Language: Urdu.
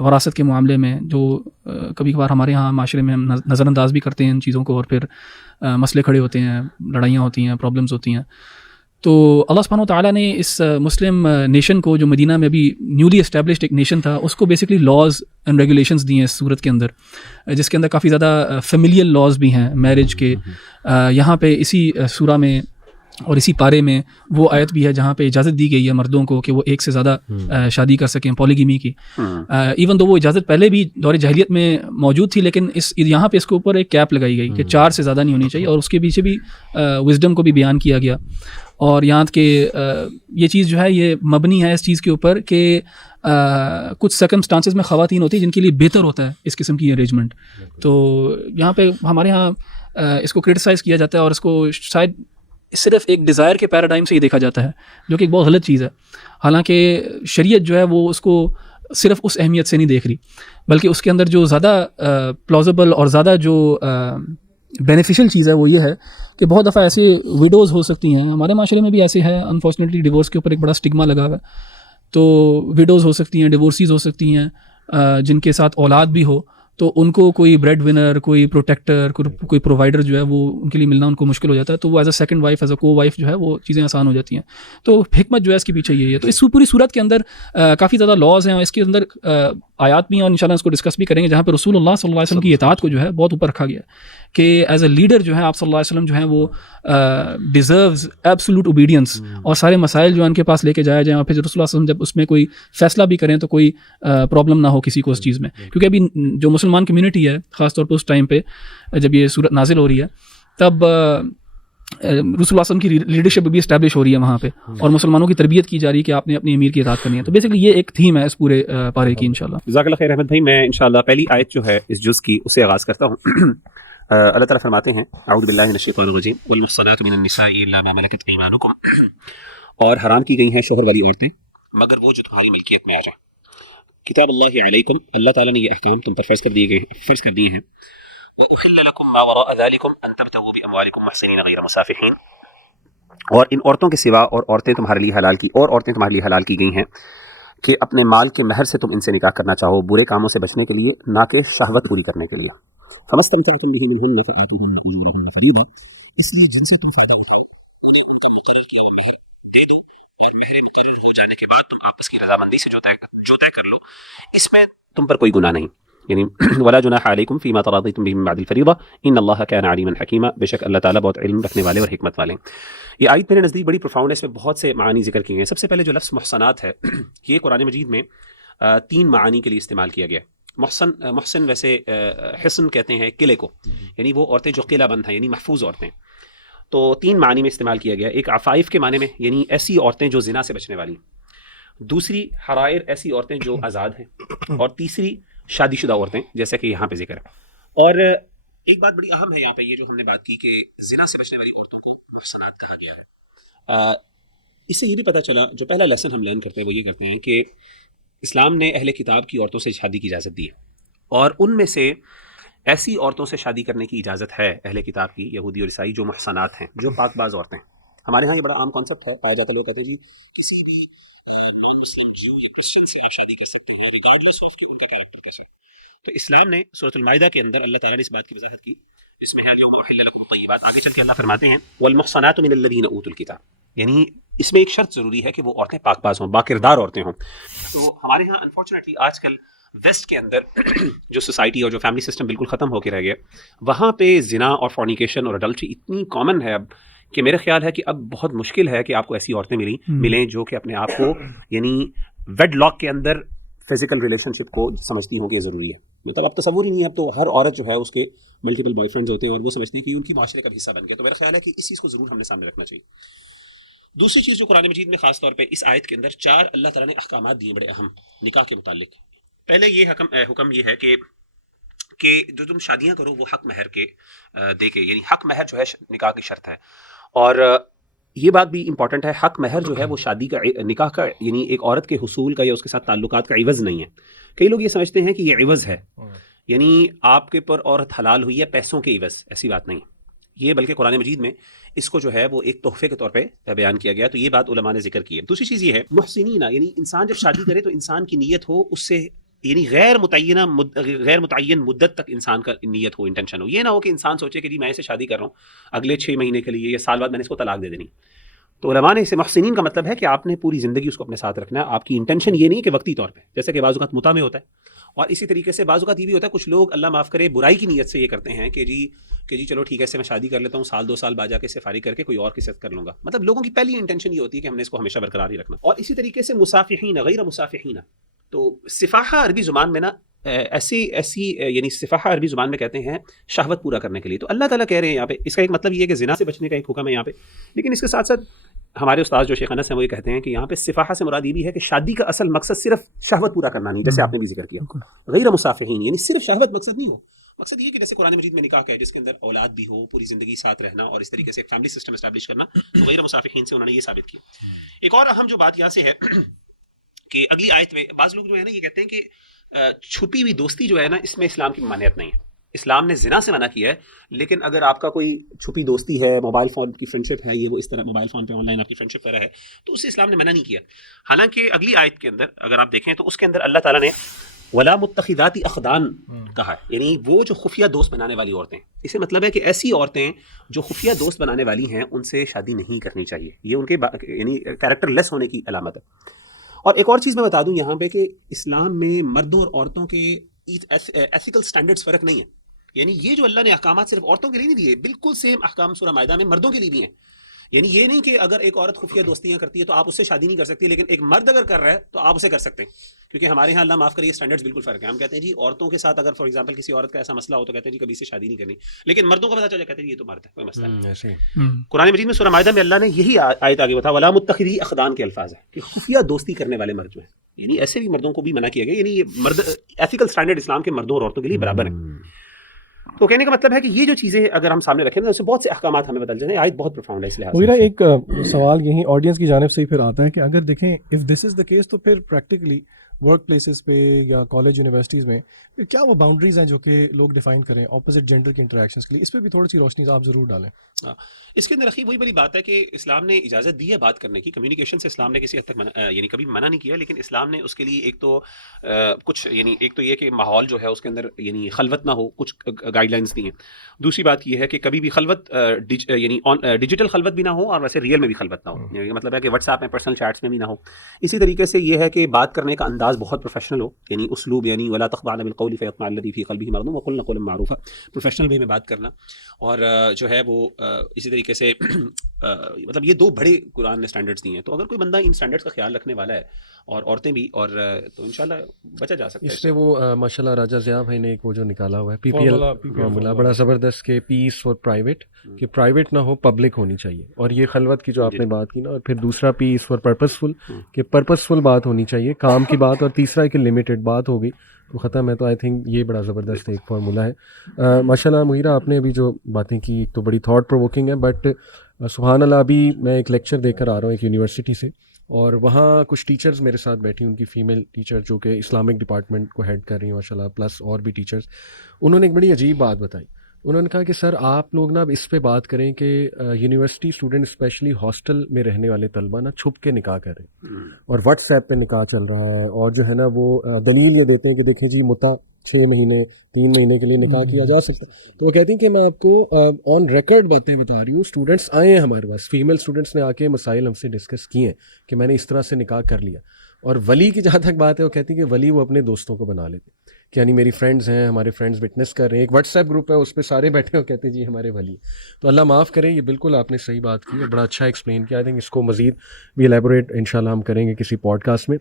وراثت کے معاملے میں جو کبھی کبھار ہمارے یہاں معاشرے میں ہم نظر انداز بھی کرتے ہیں ان چیزوں کو، اور پھر مسئلے کھڑے ہوتے ہیں، لڑائیاں ہوتی ہیں، پرابلمز ہوتی ہیں. تو اللہ سبحانہ و تعالیٰ نے اس مسلم نیشن کو، جو مدینہ میں ابھی نیولی اسٹیبلشڈ ایک نیشن تھا، اس کو بیسکلی لاز اینڈ ریگولیشنز دی ہیں اس صورت کے اندر، جس کے اندر کافی زیادہ فیملیل لاز بھی ہیں میرج کے. یہاں پہ اسی سورہ میں اور اسی پارے میں وہ آیت بھی ہے جہاں پہ اجازت دی گئی ہے مردوں کو کہ وہ ایک سے زیادہ شادی کر سکیں، پولیگیمی کی. ایون دو وہ اجازت پہلے بھی دور جاہلیت میں موجود تھی، لیکن یہاں پہ اس کے اوپر ایک کیپ لگائی گئی کہ 4 سے زیادہ نہیں ہونی چاہیے، اور اس کے پیچھے بھی وزڈم کو بھی بیان کیا گیا. اور یہاں کہ یہ چیز جو ہے یہ مبنی ہے اس چیز کے اوپر کہ کچھ سرکمسٹانسز میں خواتین ہوتی ہیں جن کے لیے بہتر ہوتا ہے اس قسم کی ارینجمنٹ. تو یہاں پہ ہمارے یہاں اس کو کرٹیسائز کیا جاتا ہے، اور اس کو شاید صرف ایک ڈیزائر کے پیراڈائم سے ہی دیکھا جاتا ہے، جو کہ ایک بہت غلط چیز ہے. حالانکہ شریعت جو ہے وہ اس کو صرف اس اہمیت سے نہیں دیکھ رہی، بلکہ اس کے اندر جو زیادہ پلازیبل اور زیادہ جو بینیفیشل چیز ہے وہ یہ ہے کہ بہت دفعہ ایسے ویڈوز ہو سکتی ہیں، ہمارے معاشرے میں بھی ایسے ہے، انفارچونیٹلی ڈیورس کے اوپر ایک بڑا اسٹگما لگا ہوا ہے. تو ویڈوز ہو سکتی ہیں، ڈیورسیز ہو سکتی ہیں جن کے ساتھ اولاد بھی ہو، تو ان کو کوئی بریڈ ونر، کوئی پروٹیکٹر، کوئی پرووائڈر جو ہے وہ ان کے لیے ملنا ان کو مشکل ہو جاتا ہے. تو وہ as a second wife, as a کو وائف جو ہے وہ چیزیں آسان ہو جاتی ہیں. تو حکمت جو ہے اس کے پیچھے یہی ہے. تو اس پوری صورت کے اندر کافی زیادہ لاز ہیں، اور اس کے اندر آیات بھی ہیں، اور انشاءاللہ اس کو ڈسکس بھی کریں گے، جہاں پہ رسول اللہ صلی اللہ علیہ وسلم کی اطاعت کو جو ہے بہت اوپر رکھا گیا ہے کہ ایز اے لیڈر جو ہے آپ صلی اللہ علیہ وسلم جو ہیں وہ ڈیزروز ایبسولوٹ اوبیڈینس، اور سارے مسائل جو ان کے پاس لے کے جایا جائیں، اور پھر رسول اللہ صلی اللہ علیہ وسلم جب اس میں کوئی فیصلہ بھی کریں تو کوئی پرابلم نہ ہو کسی کو اس چیز میں. کیونکہ ابھی جو مسلمان کمیونٹی ہے خاص طور پہ اس ٹائم پہ جب یہ صورت نازل ہو رہی ہے، تب رسول اللہ صلی اللہ علیہ وسلم کی لیڈرشپ بھی اسٹیبلش ہو رہی ہے وہاں پہ، اور مسلمانوں کی تربیت کی جا رہی ہے کہ آپ نے اپنی امیر کی اطاعت کرنی ہے. تو بیسیکلی یہ ایک تھیم ہے اس پورے پارے کی انشاءاللہ. جزاک اللہ خیر احمد بھائی. میں انشاءاللہ پہلی آیت جو ہے اس جز کی اسے آغاز کرتا ہوں. اللہ تعالیٰ فرماتے ہیں اعوذ باللہ من الشیطان الرجیم والمحصنات من النساء الا ما ملکت ایمانکم، اور حرام کی گئی ہیں شوہر والی عورتیں مگر وہ جو تمہاری ملکیت میں آ جائیں. کتاب اللہ علیکم، اللہ تعالیٰ نے یہ احکام تم پر فرض کر دیے ہیں. وأحل لكم ما وراء ذلكم أن تبتغوا بأموالكم محسنين غير مسافحين، اور ان عورتوں کے سوا اور عورتیں تمہارے لیے حلال کی گئی ہیں کہ اپنے مال کے مہر سے تم ان سے نکاح کرنا چاہو برے کاموں سے بچنے کے لیے، نہ کہ شہوت پوری کرنے کے لیے. فمستمتعتم به منهن فآتوهن أجورهن فريضة، اس لیے جن سے تم فائدہ اٹھاؤ انہیں ان کا مقرر کیا ہوا مہر دے دو، اور مہر مقرر ہو جانے کے بعد تم آپس کی رضامندی سے جو طے کر لو، اس میں تم پر کوئی گناہ نہیں. یعنی ولا جناح علیکم فیما تراضیتم به من بعد الفریضہ ان اللہ کان علیما حکیما، بے شک اللہ تعالیٰ بہت علم رکھنے والے اور حکمت والے. یہ آیت میرے نزدیک بڑی پروفاؤنڈ ہے، اس میں بہت سے معانی ذکر کیے ہیں. سب سے پہلے جو لفظ محصنات ہے یہ قرآن مجید میں 3 معانی کے لیے استعمال کیا گیا. محسن ویسے حسن کہتے ہیں قلعے کو، یعنی وہ عورتیں جو قلعہ بند ہیں، یعنی محفوظ عورتیں. تو 3 معنی میں استعمال کیا گیا. ایک عفائف کے معنی میں، یعنی ایسی عورتیں جو زنا سے بچنے والی. دوسری حرائر، ایسی عورتیں جو آزاد ہیں. اور تیسری شادی شدہ عورتیں، جیسا کہ یہاں پہ ذکر ہے. اور ایک بات بڑی اہم ہے یہاں پہ، یہ جو ہم نے بات کی کہ زنا سے بچنے والی عورتوں کو محصنات کہا گیا. اس سے یہ بھی پتہ چلا، جو پہلا لیسن ہم لرن کرتے ہیں وہ یہ کرتے ہیں کہ اسلام نے اہل کتاب کی عورتوں سے شادی کی اجازت دی ہے، اور ان میں سے ایسی عورتوں سے شادی کرنے کی اجازت ہے اہل کتاب کی، یہودی اور عیسائی، جو محصنات ہیں، جو پاک باز عورتیں. ہمارے ہاں یہ بڑا عام کانسیپٹ ہے، پایا جاتا ہے. لوگ کہتے ہیں جی کسی بھی نان مسلم جو یا کرسچن سے آپ شادی کر سکتے ہیں ریگارڈلیس آف کہ ان کا کیریکٹر کیسا ہے. تو اسلام نے سورۃ المائدہ کے اندر اللہ تعالیٰ نے اس بات کی وضاحت کی، جس میں الیوم احل لکم الطیبات، آگے چل کے اللہ فرماتے ہیں والمحصنات من الذین اوتوا الکتاب، یعنی اس میں ایک شرط ضروری ہے کہ وہ عورتیں پاک باز ہوں، باکردار عورتیں ہوں. تو ہمارے ہاں انفارچونیٹلی آج کل ویسٹ کے اندر جو سوسائٹی اور جو فیملی سسٹم بالکل ختم ہو کے رہ گیا، وہاں پہ زنا اور فورنیکیشن اور اڈلٹری اتنی کامن ہے اب کہ میرے خیال ہے کہ اب بہت مشکل ہے کہ آپ کو ایسی عورتیں ملیں جو کہ اپنے آپ کو یعنی ویڈ لاک کے اندر فزیکل ریلیشن شپ کو سمجھتی ہوں کہ یہ ضروری ہے. مطلب اب تصور ہی نہیں ہے. اب تو ہر عورت جو ہے اس کے ملٹیپل بوائے فرینڈز ہوتے ہیں، اور وہ سمجھتے ہیں کہ ان کی معاشرے کا بھی حصہ بن گیا. تو میرا خیال ہے کہ اس چیز کو ضرور ہم نے سامنے رکھنا چاہیے. دوسری چیز جو قرآن مجید میں خاص طور پہ اس آیت کے اندر 4 اللہ تعالیٰ نے احکامات دیے بڑے اہم نکاح کے متعلق. پہلے یہ حکم یہ ہے کہ جو تم شادیاں کرو وہ حق مہر کے دے کے، یعنی حق مہر جو ہے نکاح کی شرط ہے. اور یہ بات بھی امپورٹنٹ ہے، حق مہر جو ہے وہ شادی کا، نکاح کا، یعنی ایک عورت کے حصول کا یا اس کے ساتھ تعلقات کا عوض نہیں ہے. کئی لوگ یہ سمجھتے ہیں کہ یہ عوض ہے، یعنی آپ کے پر عورت حلال ہوئی ہے پیسوں کے عوض. ایسی بات نہیں یہ، بلکہ قرآن مجید میں اس کو جو ہے وہ ایک تحفے کے طور پہ بیان کیا گیا. تو یہ بات علماء نے ذکر کی ہے. دوسری چیز یہ ہے محسنین، یعنی انسان جب شادی کرے تو انسان کی نیت ہو اس سے یعنی غیر متعین مدت تک انسان کا نیت ہو، انٹینشن ہو. یہ نہ ہو کہ انسان سوچے کہ جی میں اسے شادی کر رہا ہوں اگلے 6 مہینے کے لیے یا سال بعد میں نے اس کو طلاق دے دینی. تو علماء نے اسے محسنین کا مطلب ہے کہ آپ نے پوری زندگی اس کو اپنے ساتھ رکھنا ہے. آپ کی انٹینشن یہ نہیں کہ وقتی طور پہ، جیسے کہ بعض اوقات متع میں ہوتا ہے، اور اسی طریقے سے بعض اوقات یہ بھی ہوتا ہے کچھ لوگ اللہ معاف کرے برائی کی نیت سے یہ کرتے ہیں کہ جی چلو ٹھیک ہے اس سے میں شادی کر لیتا ہوں، سال 2 سال بعد جا کے اس سے فارغ کر کے کوئی اور کے ساتھ کر لوں گا. مطلب لوگوں کی پہلی انٹینشن یہ ہوتی ہے کہ ہم نے اس کو ہمیشہ برقرار ہی رکھنا. اور اسی طریقے سے مصافحین غیر مصافحین، تو صفاحہ عربی زبان میں نا ایسی یعنی صفاحہ عربی زبان میں کہتے ہیں شہوت پورا کرنے کے لیے. تو اللہ تعالیٰ کہہ رہے ہیں یہاں پہ، اس کا ایک مطلب یہ ہے کہ زنا سے بچنے کا ایک حکم ہے یہاں پہ، لیکن اس کے ساتھ ساتھ ہمارے استاد جو شیخ انس ہیں وہ یہ کہتے ہیں کہ یہاں پہ صفاحہ سے مراد یہ بھی ہے کہ شادی کا اصل مقصد صرف شہوت پورا کرنا نہیں، جیسے آپ نے بھی ذکر کیا. غیر مصافحین یعنی صرف شہوت مقصد نہیں ہو، مقصد یہ کہ جیسے قرآن مجید میں نکاح کا ہے جس کے اندر اولاد بھی ہو، پوری زندگی ساتھ رہنا اور اس طریقے سے ایک فیملی سسٹم اسٹیبلش کرنا، تو غیر مصافحین سے انہوں نے یہ ثابت کیا. ایک اور اہم جو بات یہاں سے ہے کہ اگلی آیت میں بعض لوگ جو ہے نا یہ کہتے ہیں کہ چھپی ہوئی دوستی جو ہے نا اس میں اسلام کی ممانعت نہیں ہے. اسلام نے زنا سے منع کیا ہے، لیکن اگر آپ کا کوئی چھپی دوستی ہے، موبائل فون کی فرینڈشپ ہے، یہ وہ اس طرح موبائل فون پہ آن لائن آپ کی فرینڈشپ وغیرہ ہے، تو اسے اسلام نے منع نہیں کیا. حالانکہ اگلی آیت کے اندر اگر آپ دیکھیں تو اس کے اندر اللہ تعالیٰ نے ولا متخذات اخدان کہا ہے، یعنی وہ جو خفیہ دوست بنانے والی عورتیں. اسے مطلب ہے کہ ایسی عورتیں جو خفیہ دوست بنانے والی ہیں ان سے شادی نہیں کرنی چاہیے. یہ ان کے یعنی کیریکٹر لیس ہونے کی علامت ہے. اور ایک اور چیز میں بتا دوں یہاں پہ کہ اسلام میں مردوں اور عورتوں کے ایتھیکل سٹینڈرڈز فرق نہیں ہے. یعنی یہ جو اللہ نے احکامات صرف عورتوں کے لیے نہیں دیے، بالکل سیم احکام سورہ مائدہ میں مردوں کے لیے بھی ہیں. یعنی یہ نہیں کہ اگر ایک عورت خفیہ دوستیاں کرتی ہے تو آپ اس سے شادی نہیں کر سکتی، لیکن ایک مرد اگر کر رہا ہے تو آپ اسے کر سکتے ہیں. کیونکہ ہمارے یہاں اللہ معاف کریے اسٹینڈرڈز بالکل فرق ہے. ہم کہتے ہیں جی عورتوں کے ساتھ اگر فار ایگزامپل کسی عورت کا ایسا مسئلہ ہو تو کہتے ہیں جی کبھی سے شادی نہیں کرنی، لیکن مردوں کا پتہ چل جائے کہتے ہیں یہ تو مرد ہے، کوئی مسئلہ نہیں. قرآن مجید میں سورہ مائدہ میں اللہ نے یہی آیت آگے بتا ولا متخذی اخدان کے الفاظ ہے کہ خفیہ دوستی کرنے والے مرد جو ہیں، یعنی ایسے بھی مردوں کو بھی منع کیا گیا. یعنی یہ مرد ایتھیکل اسٹینڈرڈ اسلام کے مردوں اور عورتوں کے لیے برابر ہیں. تو کہنے کا مطلب ہے کہ یہ جو چیزیں اگر ہم سامنے رکھیں تو اس سے بہت سے احکامات ہمیں بدل جائیں. آیت بہت پروفاؤنڈ ہے اس لحاظ سے. میرا ایک سوال یہیں آڈینس کی جانب سے ہی پھر آتا ہے کہ اگر دیکھیں if this is the case تو پھر پریکٹیکلی ورک پلیسز پہ یا کالج یونیورسٹیز میں کیا وہ باؤنڈریز ہیں جو کہ لوگ ڈیفائن کریں اپوزٹ جینڈر کے انٹریکشنس کے لیے؟ اس پہ بھی تھوڑی سی روشنی آپ ضرور ڈالیں. اس کے اندر اخی وہی بڑی بات ہے کہ اسلام نے اجازت دی ہے بات کرنے کی، کمیونیکیشن سے اسلام نے کسی حد تک یعنی کبھی منع نہیں کیا، لیکن اسلام نے اس کے لیے ایک تو کچھ یعنی ایک تو یہ کہ ماحول جو ہے اس کے اندر یعنی خلوت نہ ہو، کچھ گائیڈ لائنس دی ہیں. دوسری بات یہ ہے کہ کبھی بھی خلوت یعنی ڈیجیٹل خلوت بھی نہ ہو اور ویسے ریئل میں بھی خلوت نہ ہو. یہ مطلب ہے کہ واٹس ایپ میں پرسنل چیٹس میں بھی نہ ہو. اسی طریقے سے یہ ہے کہ بات کرنے کا انداز بہت پروفیشنل ہو، یعنی اسلوب یعنی ولا تخضعن بالقول فیطمع الذی فی قلبہ مرض وقلن قولا معروفا، پروفیشنل وے میں بات کرنا. اور جو ہے وہ اسی طریقے سے مطلب یہ 2 بڑے قرآن نے سٹینڈرڈز دیے ہیں. تو اگر کوئی بندہ ان سٹینڈرڈز کا خیال رکھنے والا ہے اور عورتیں بھی، اور تو انشاءاللہ بچا جا سکتا ہے. اس سے وہ ماشاءاللہ راجہ ضیاء بھائی نے ایک وہ جو نکالا ہوا ہے پی پی ایل فارمولا بڑا زبردست کہ پیس فار پرائیویٹ، کہ پرائیویٹ نہ ہو پبلک ہونی چاہیے. اور یہ خلوت کی جو آپ نے بات کی نا، اور پھر دوسرا پیس فار پرپسفل، کہ پرپسفل بات ہونی چاہیے کام کی بات، اور تیسرا کہ لمیٹڈ بات ہوگی تو ختم ہے. تو آئی تھنک یہ بڑا زبردست ایک فارمولا ہے. ماشاء اللہ مغیرہ آپ نے ابھی جو باتیں کی ایک تو بڑی تھاٹ پرووکنگ ہے، بٹ سبحان اللہ ابھی میں ایک لیکچر دیکھ کر آ رہا ہوں ایک یونیورسٹی سے، اور وہاں کچھ ٹیچرز میرے ساتھ بیٹھی، ان کی فیمیل ٹیچر جو کہ اسلامک ڈپارٹمنٹ کو ہیڈ کر رہی ہیں ماشاء اللہ، پلس اور بھی ٹیچرز. انہوں نے ایک بڑی عجیب بات بتائی. انہوں نے کہا کہ سر آپ لوگ نا اب اس پہ بات کریں کہ یونیورسٹی اسٹوڈنٹ اسپیشلی ہاسٹل میں رہنے والے طلبہ نا چھپ کے نکاح کر رہے ہیں، اور واٹس ایپ پہ نکاح چل رہا ہے، اور جو ہے نا وہ دلیل یہ دیتے ہیں کہ دیکھیں جی متع 6 مہینے 3 مہینے کے لیے نکاح کیا جا سکتا ہے. تو وہ کہتی ہیں کہ میں آپ کو آن ریکارڈ باتیں بتا رہی ہوں، اسٹوڈنٹس آئے ہیں ہمارے پاس، فیمیل اسٹوڈنٹس نے آ کے مسائل ہم سے ڈسکس کیے ہیں کہ میں نے اس طرح سے نکاح کر لیا. اور ولی کی جہاں تک بات ہے وہ کہتی ہیں کہ ولی وہ اپنے دوستوں کو بنا لیتے کہ یعنی میری فرینڈز ہیں، ہمارے فرینڈز وٹنس کر رہے ہیں، ایک واٹس ایپ گروپ ہے اس پہ سارے بیٹھے ہو کہتے ہیں جی ہمارے ولی. تو اللہ معاف کرے، یہ بالکل آپ نے صحیح بات کی، بڑا اچھا ایکسپلین کیا. آئی تھنک اس کو مزید بھی الیبوریٹ انشاءاللہ ہم کریں گے کسی پوڈ کاسٹ میں.